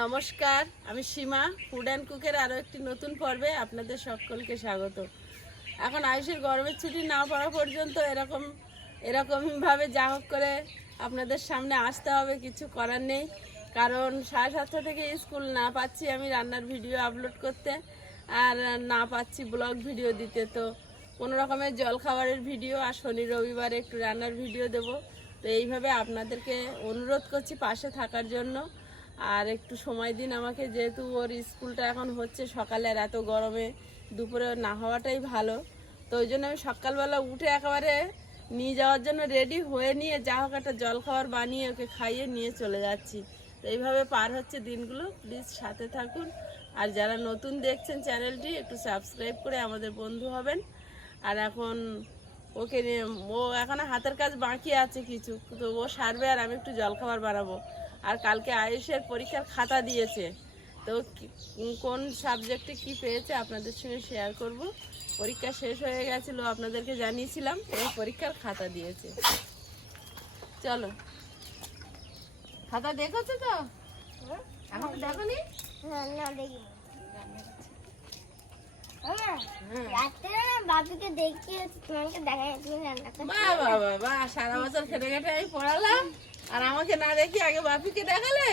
নমস্কার, আমি সীমা food and কুকের আরও একটি নতুন পর্বে আপনাদের সকলকে স্বাগত। এখন আয়ুষের গরমের ছুটি না পড়া পর্যন্ত এরকম, এরকমভাবে যা হোক করে আপনাদের সামনে আসতে হবে, কিছু করার নেই। কারণ সাড়ে সাতটা থেকে স্কুল, না পাচ্ছি আমি রান্নার ভিডিও আপলোড করতে, আর না পাচ্ছি ব্লগ ভিডিও দিতে। তো কোনো রকমের জল খাবারের ভিডিও আর শনি রবিবারে একটু রান্নার ভিডিও দেব। তো এইভাবে আপনাদেরকে অনুরোধ করছি পাশে থাকার জন্য। আর একটু সময় দিন আমাকে, যেহেতু ওর স্কুলটা এখন হচ্ছে সকালে আর এত গরমে, দুপুরে না হওয়াটাই ভালো। তো ওই জন্য আমি সকালবেলা উঠে একেবারে নিয়ে যাওয়ার জন্য রেডি হয়ে নিয়ে যা হোক একটা জল খাবার বানিয়ে ওকে খাইয়ে নিয়ে চলে যাচ্ছি। তো এইভাবে পার হচ্ছে দিনগুলো। প্লিজ সাথে থাকুন। আর যারা নতুন দেখছেন চ্যানেলটি, একটু সাবস্ক্রাইব করে আমাদের বন্ধু হবেন। আর এখন ওকে ও এখনও হাতের কাজ বাকি আছে কিছু। তো ও সারবে আর আমি একটু জলখাবার বানাবো। আর কালকে আয়ুষের পরীক্ষার খাতা দিয়েছে। তো কোন সাবজেক্টে কি পেয়েছে আপনাদের সঙ্গে শেয়ার করব। পরীক্ষা শেষ হয়ে গেছিল আপনাদেরকে জানিয়েছিলাম এই পরীক্ষার খাতা দিয়েছে। চলো। খাতা দেখেছ তো? এখন দেখো। নি না বাপিকে দেখিয়ে তোমাকে দেখা বাহ বাহ সারা বছর খেটে খেটে আমি পড়ালাম। আর আমাকে না দেখি আগে বাপিকে দেখালে?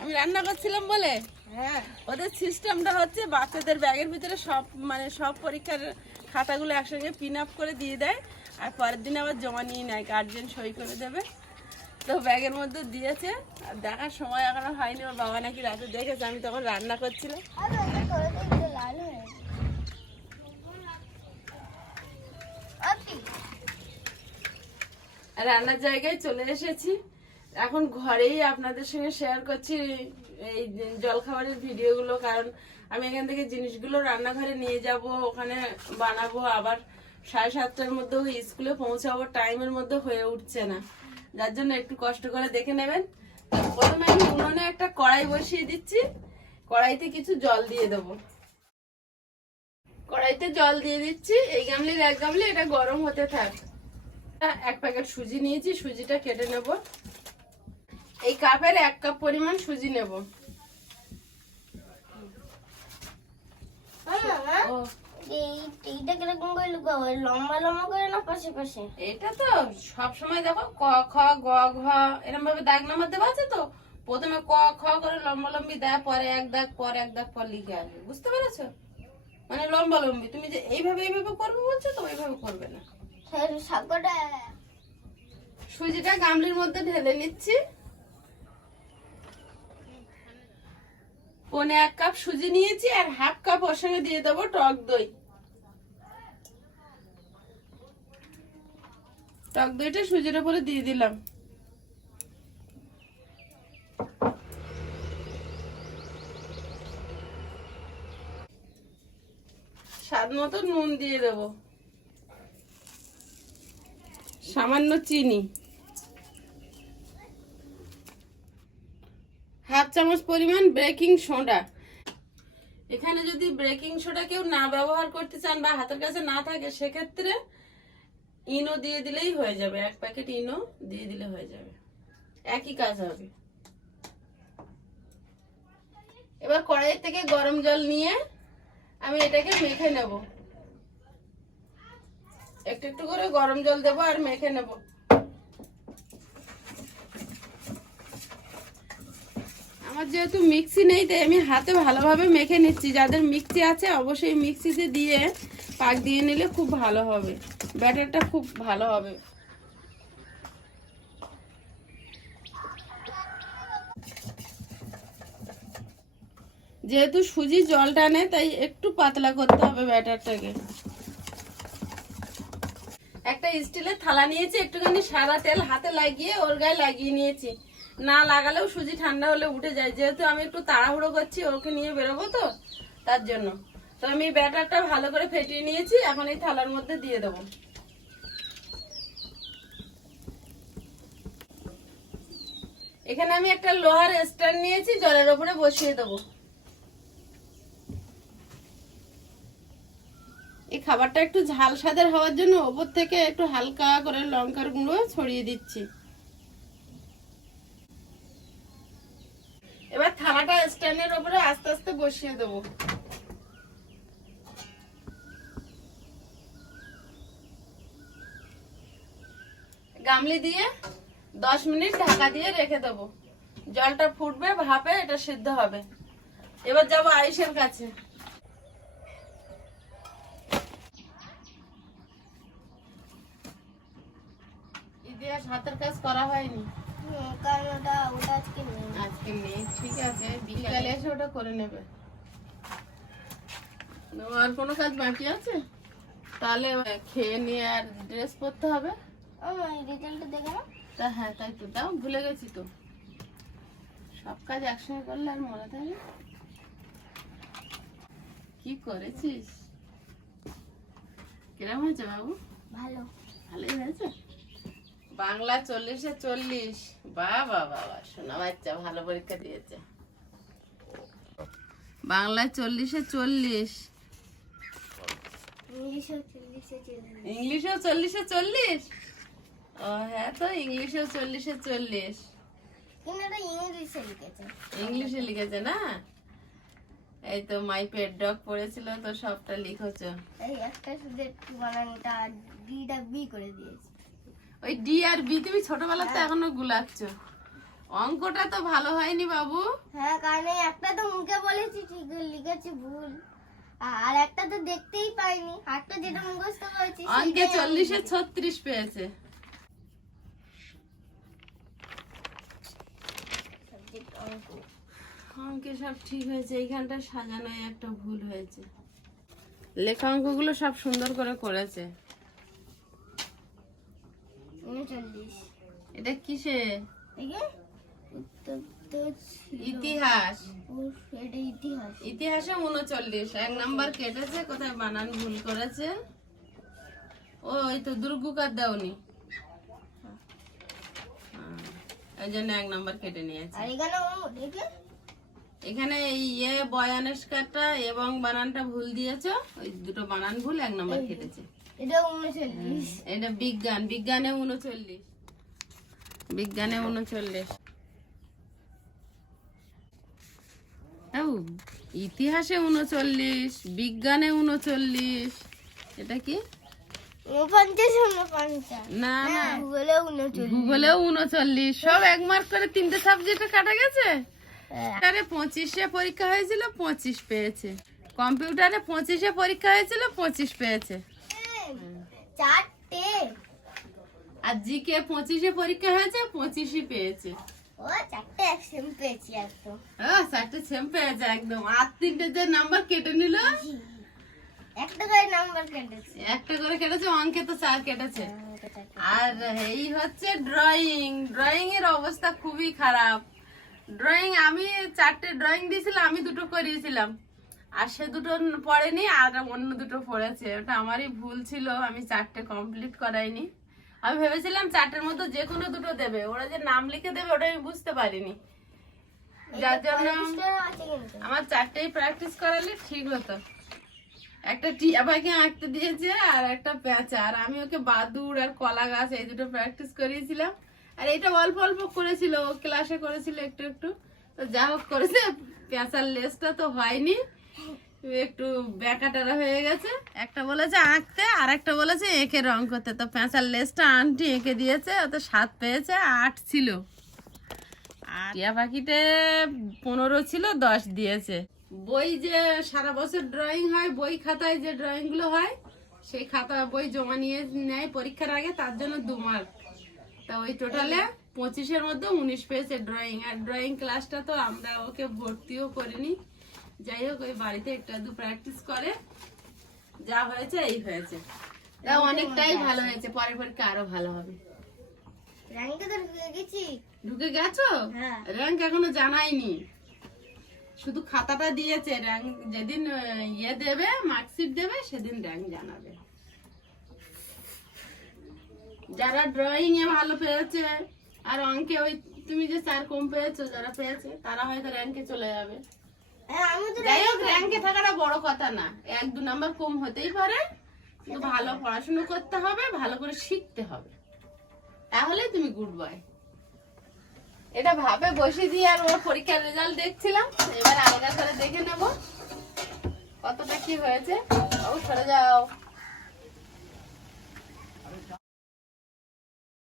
আমি রান্না করছিলাম বলে? হ্যাঁ। ওদের সিস্টেমটা হচ্ছে বাচ্চাদের ব্যাগের ভিতরে সব মানে সব পরীক্ষার খাতাগুলো একসঙ্গে পিন আপ করে দিয়ে দেয়। আর পরের দিন আবার জমা নিয়ে নেয় গার্জেন সই করে দেবে। তো ব্যাগের মধ্যে দিয়েছে। আর দেখার সময় এখনও হয়নি ওর বাবা নাকি রাতে দেখেছে আমি তখন রান্না করছিলাম আর ওটা করে তো একটু লাল হয়ে গেছে। বাপি, আর রান্নার জায়গায় চলে এসেছি। এখন ঘরেই আপনাদের সঙ্গে শেয়ার করছি এই জলখাবারের ভিডিওগুলো, কারণ আমি এখান থেকে জিনিসগুলো রান্নাঘরে নিয়ে যাব, ওখানে বানাবো, আবার সাড়ে সাতটার মধ্যে স্কুলে পৌঁছাবো টাইমের মধ্যে হয়ে উঠছে না। যার জন্য একটু কষ্ট করে দেখে নেবেন। প্রথমে আমি উনুনে একটা কড়াই বসিয়ে দিচ্ছি। কড়াইতে কিছু জল দিয়ে দেবো। কড়াইতে জল দিয়ে দিচ্ছি। এই গামলির এক গামলি এটা গরম হতে থাক। এক প্যাকেট সুজি নিয়েছি সুজিটা কেটে নেব। এই কাপের এক কাপ পরিমাণ সুজি নেব। লম্বা লম্বা করে না পাশে পাশে? এটা তো সব সময় দেখো ক খ গ ঘ এরকম ভাবে দাগ নাম্বার দেওয়া আছে তো? প্রথমে ক খ করে লম্বা লম্বি দেয় পরে এক দাগ পর এক দাগ পর লিখে আসবে। বুঝতে পেরেছ? মানে লম্বা লম্বি। তুমি যে এইভাবে এইভাবে করবে বলছো তো ওইভাবে করবে না। সুজিটা গামলির মধ্যে ঢেলে নিচ্ছি। পনে এক কাপ সুজি নিয়েছি আর হাফ কাপ ওর সঙ্গে দিয়ে দেবো টক দই। টক দইটা সুজির উপরে দিয়ে দিলাম। স্বাদ মতো নুন দিয়ে দেবো। সামান্য চিনি। হাফ চামচ পরিমাণ বেকিং সোডা। এখানে যদি বেকিং সোডা কেউ না ব্যবহার করতে চান বা হাতের কাছে না থাকে, সেক্ষেত্রে ইনো দিয়ে দিলেই হয়ে যাবে। এক প্যাকেট ইনো দিয়ে দিলে হয়ে যাবে। একই কাজ হবে। এবার কড়াই থেকে গরম জল নিয়ে আমি এটাকে মেখে নেব। একটু একটু করে গরম জল দেবো আর মেখে নেব। আমার যেহেতু মিক্সি নেই, তাই আমি হাতে ভালোভাবে মেখে নিচ্ছি। যাদের মিক্সি আছে, অবশ্যই মিক্সিতে দিয়ে পাক দিয়ে নিলে খুব ভালো হবে। ব্যাটারটা খুব ভালো হবে। যেহেতু সুজি জল টানে তাই একটু পাতলা করতে হবে ব্যাটারটাকে। একটা স্টিলের থালা নিয়েছি, একটুখানি সাদা তেল হাতে লাগিয়ে ওর গায়ে লাগিয়ে নিয়েছি। না লাগালেও সুজি ঠান্ডা হলে উঠে যায়, যেহেতু আমি একটু তাড়াহুড়ো করছি, ওকে নিয়ে বেরোবো তো তার জন্য। তো আমি ব্যাটারটা ভালো করে ফেটিয়ে নিয়েছি, এখন এই থালার মধ্যে দিয়ে দেবো। এখানে আমি একটা লোহার স্ট্যান্ড নিয়েছি, জলের ওপরে বসিয়ে দেবো। এই খাবারটা একটু ঝাল স্বাদের হওয়ার জন্য ওপর থেকে একটু হালকা করে লঙ্কার গুঁড়ো ছড়িয়ে দিচ্ছি। এবার থালাটা স্ট্যান্ডের উপরে আস্তে আস্তে বসিয়ে দেবো। গামলি দিয়ে দশ মিনিট ঢাকা দিয়ে রেখে দেবো। জলটা ফুটবে, ভাপে এটা সিদ্ধ হবে। এবার যাব আয়ুষের কাছে। ইতিহাস হাতের কাজ করা হয়নি। কারণ ওটা ওটা আজকে নেই। আজকে নেই ঠিক আছে। বিকালে। এসে ওটা করে নেবে। আর কোনো কাজ বাকি আছে? তাহলে খেয়ে নিয়ে আর ড্রেস পরতে হবে? রেজাল্টটা দেখে না তা হ্যাঁ তাই তো। তাও ভুলে গেছি তো। সব কাজ একসঙ্গে করলে আর মনে থাকে কি করেছিস? কিরম হয়েছে বাবু? ভালো। ভালোই হয়েছে? বাংলা চল্লিশে চল্লিশ। বাবা বাবা শোনা বাচ্চা ভালো পরীক্ষা দিয়েছে। বাংলায় চল্লিশে চল্লিশ। ইংলিশও চল্লিশে চল্লিশ। ইংলিশেও চল্লিশে চল্লিশ? ও হ্যাঁ তো ইংলিশেও চল্লিশে চল্লিশ। ইংলিশে লিখেছে। না? এই তো মাই পেট ডগ পড়েছিল তো সবটা লিখেছ। এই একটা শুধু একটু বানানোটা ডিটা বি করে দিয়েছে। ওই ডি আর বি তুমি ছোটবেলাতে এখনও গুলাচ্ছ। অঙ্কটা তো ভালো হয়নি বাবু। হ্যাঁ কারণ একটা তো মুখে বলেছি ঠিক লিখেছি ভুল। আর একটা তো দেখতেই পাইনি। একটা যেটা মুখস্থ করেছি অঙ্কে চল্লিশে ছত্রিশ পেয়েছে। অঙ্কে। সব ঠিক হয়েছে এইখানটা সাজানোয় একটা ভুল হয়েছে। লেখা অঙ্কগুলো সব সুন্দর করে করেছে। উনচল্লিশ। এটা কিসে? ইতিহাস। ইতিহাস। ইতিহাসে উনচল্লিশ। এক নাম্বার কেটেছে কোথায় বানান ভুল করেছে? ও ওই তো দুর্গুকার দাওনি? এই জন্য এক নাম্বার কেটে নিয়েছে। এখানে ইয়ে বয়ানুষ্কারটা এবং বানানটা ভুল দিয়েছ। ওই দুটো বানান ভুল এক নাম্বার কেটেছে। এটা উনচল্লিশ। এটা বিজ্ঞান বিজ্ঞানে উনচল্লিশ। বিজ্ঞানে উনচল্লিশ। ইতিহাসে উনচল্লিশ বিজ্ঞানে উনচল্লিশ। এটা কি? না না। ভূগোলে উনচল্লিশ। সব এক মার্ক করে তিনটে সাবজেক্টে কাটা গেছে? হ্যাঁ। কম্পিউটারে পঁচিশে পরীক্ষা হয়েছিল পঁচিশ পেয়েছে। কম্পিউটারে পঁচিশে পরীক্ষা হয়েছিল পঁচিশ পেয়েছে। চারটে। আর জিকে পঁচিশে পরীক্ষা হয়েছে পঁচিশই পেয়েছে। ও চারটে একশন পেয়েছি একদম। ও চারটে সেম পেয়েছে একদম। আর তিনটে যে নাম্বার কেটে নিল? একটা করে নাম্বার কেটেছি। একটা করে কেটেছে অঙ্কে তো চার কেটেছে। আর এই হচ্ছে ড্রয়িং ড্রয়িং এর অবস্থা খুবই খারাপ। ড্রয়িং আমি চারটে ড্রয়িং দিয়েছিলাম আমি দুটো করিয়েছিলাম। আর সে দুটো পড়েনি আর অন্য দুটো পড়েছে। ওটা আমারই ভুল ছিল আমি চারটে কমপ্লিট করাইনি। আমি ভেবেছিলাম চারটের মধ্যে যে কোনো দুটো দেবে। ওরা যে নাম লিখে দেবে ওটা আমি বুঝতে পারিনি। যার জন্য আমার চারটেই প্র্যাকটিস করালে ঠিক হতো। একটা টিয়া পাখি আঁকতে দিয়েছে আর একটা প্যাঁচা। আর আমি ওকে বাদুর আর কলা গাছ এই দুটো প্র্যাকটিস করিয়েছিলাম। আর এটা অল্প অল্প করেছিল ও ক্লাসে করেছিল একটু একটু। তো যা হোক করেছে প্যাঁচার লেসটা তো হয়নি। একটু ব্যাকাটারা হয়ে গেছে। একটা বলেছে আঁকতে আর একটা বলেছে এঁকে রং করতে। তো পেঁচার লেজটা আন্টি এঁকে দিয়েছে ওতে সাত পেয়েছে আট ছিল। আর টিয়া পাখিতে পনেরো ছিল দশ দিয়েছে। বই যে সারা বছর ড্রয়িং হয় বই খাতায় যে ড্রয়িংগুলো হয় সেই খাতা বই জমা নিয়ে নেয় পরীক্ষার আগে তার জন্য দু মার্ক তা ওই টোটালে পঁচিশের মধ্যে উনিশ পেয়েছে ড্রয়িং আর ড্রয়িং ক্লাসটা তো আমরা ওকে ভর্তিও করিনি। যাই হোক ওই বাড়িতে একটু দু প্র্যাকটিস করে। যা হয়েছে এই হয়েছে। তা অনেকটাই ভালো হয়েছে পরের পরীক্ষা আরও ভালো হবে। র্যাঙ্কে তো ঢুকে গেছি। ঢুকে গেছো? হ্যাঁ। র্যাঙ্ক এখনও জানাইনি। শুধু খাতাটা দিয়েছে র্যাঙ্ক যেদিন ইয়ে দেবে মার্কশিট দেবে সেদিন র্যাঙ্ক জানাবে। যারা ড্রয়িং এ ভালো পেয়েছে আর অঙ্কে ওই তুমি যে চার কম পেয়েছ যারা পেয়েছে তারা হয়তো র্যাঙ্কে চলে যাবে। যাই হোক র্যাঙ্কে থাকাটা বড় কথা না। এক দু নাম্বার কম হতেই পারে কিন্তু ভালো পড়াশোনা করতে হবে ভালো করে শিখতে হবে। তাহলে তুমি গুড বয় এটা ভাবে দিয়ে আর ওর পরীক্ষার রেজাল্ট দেখছিলাম। এবার আলাদা করে দেখে নেব। কতটা কি হয়েছে? ও সরে যাও।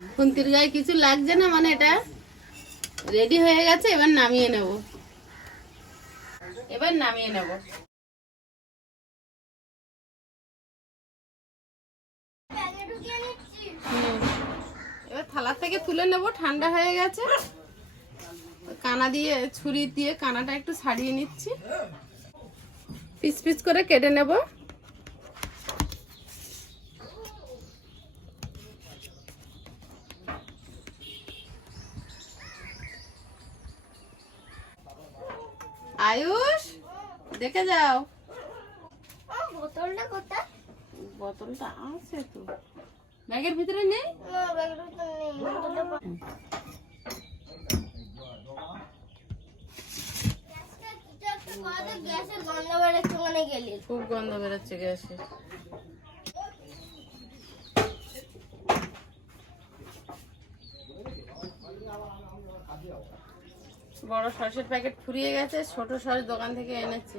খুন্তির গায়ে কিছু লাগছে না মানে এটা? রেডি হয়ে গেছে এবার নামিয়ে নেব। এবার নামিয়ে নেব। এবার থালা থেকে তুলে নেব, ঠান্ডা হয়ে গেছে। কানা দিয়ে, ছুরি দিয়ে কানাটা একটু ছাড়িয়ে নিচ্ছি। পিস পিস করে কেটে নেব। আয়ুষ দেখে যাও। বোতলটা কোথায়? বোতলটা আছে তো। ব্যাগের ভিতরে নেই? খুব গন্ধ বেরোচ্ছে নেই বোতলটা পা- গ্যাসটা কিছু একটা করা তো গ্যাসের গন্ধ বেরোচ্ছে ওখানে গেলে খুব গন্ধ বেরোচ্ছে গ্যাসের বড় সসের প্যাকেট ফুরিয়ে গেছে ছোট সস দোকান থেকে এনেছি।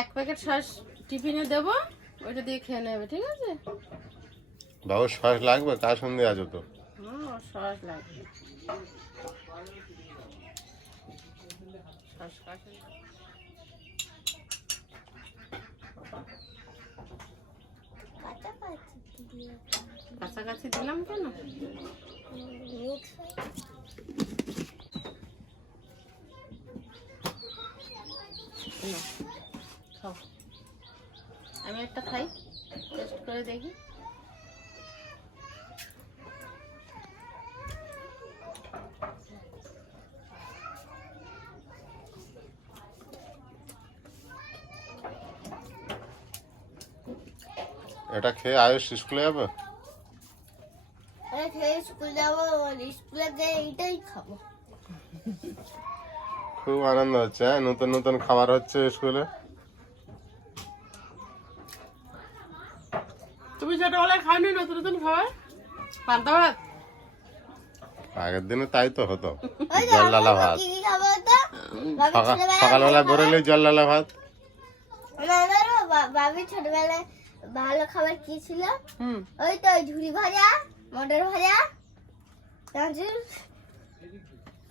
এক প্যাকেট সস টিফিনে দেব ওইটা দিয়ে খেয়ে নেবে ঠিক আছে? বাবু সস লাগবে? কার সঙ্গে আছো তো। হুম সস লাগবে। সস কাছাকাছি দিলাম কেন মিক্স হয় না, খাও। আমি একটা খাই। টেস্ট করে দেখি। এটা খেয়ে আয়ুষ স্কুলে যাবে? খেয়ে স্কুল যাব স্কুলে গিয়ে এইটাই খাব। খুব আনন্দ হচ্ছে হ্যাঁ? নতুন নতুন খাবার হচ্ছে স্কুলে। তুমি ছোটবেলায় খাওনি নতুন নতুন খাবার? পান্তা ভাত? আগের দিনে তাই তো হতো। ওই যে জল ডালা আমরা ভাত। কি কি খাব তো বাবি সকাল ছোটবেলায় সকালবেলা বেরোলে জল ভাত। বাবি ছোটবেলায় ভালো খাবার কি ছিল? হুম। ওই তো ওই ঝুড়ি ভাজা মটর ভাজা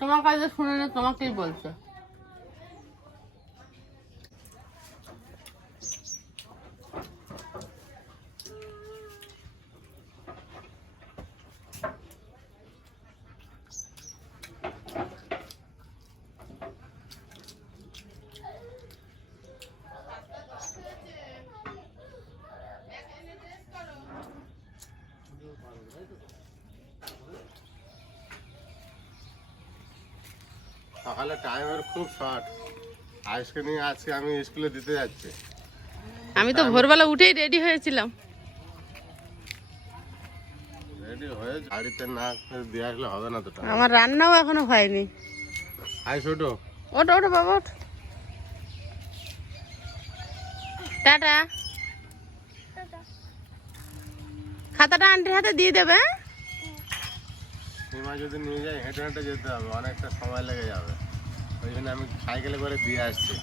তোমার কাছে শুনে না তোমাকেই বলছে। সকালে টাইমের খুব শর্ট আজকে নিয়ে আজকে আমি স্কুলে দিতে যাচ্ছি। আমি তো ভোরবেলা উঠেই রেডি হয়েছিলাম। রেডি হয়ে গাড়িতে না করে দিয়ে আসলে হবে না তো আমার রান্নাও এখনও হয়নি। আই ছোটো। ওটো ওটো বাবা ওঠ। টাটা। খাতাটা আন্টির হাতে দিয়ে দেবে হ্যাঁ? সীমা যদি নিয়ে যাই, হেঁটে হেঁটে যেতে হবে, অনেকটা সময় লেগে যাবে। ওই জন্য আমি সাইকেলে করে দিয়ে আসছি।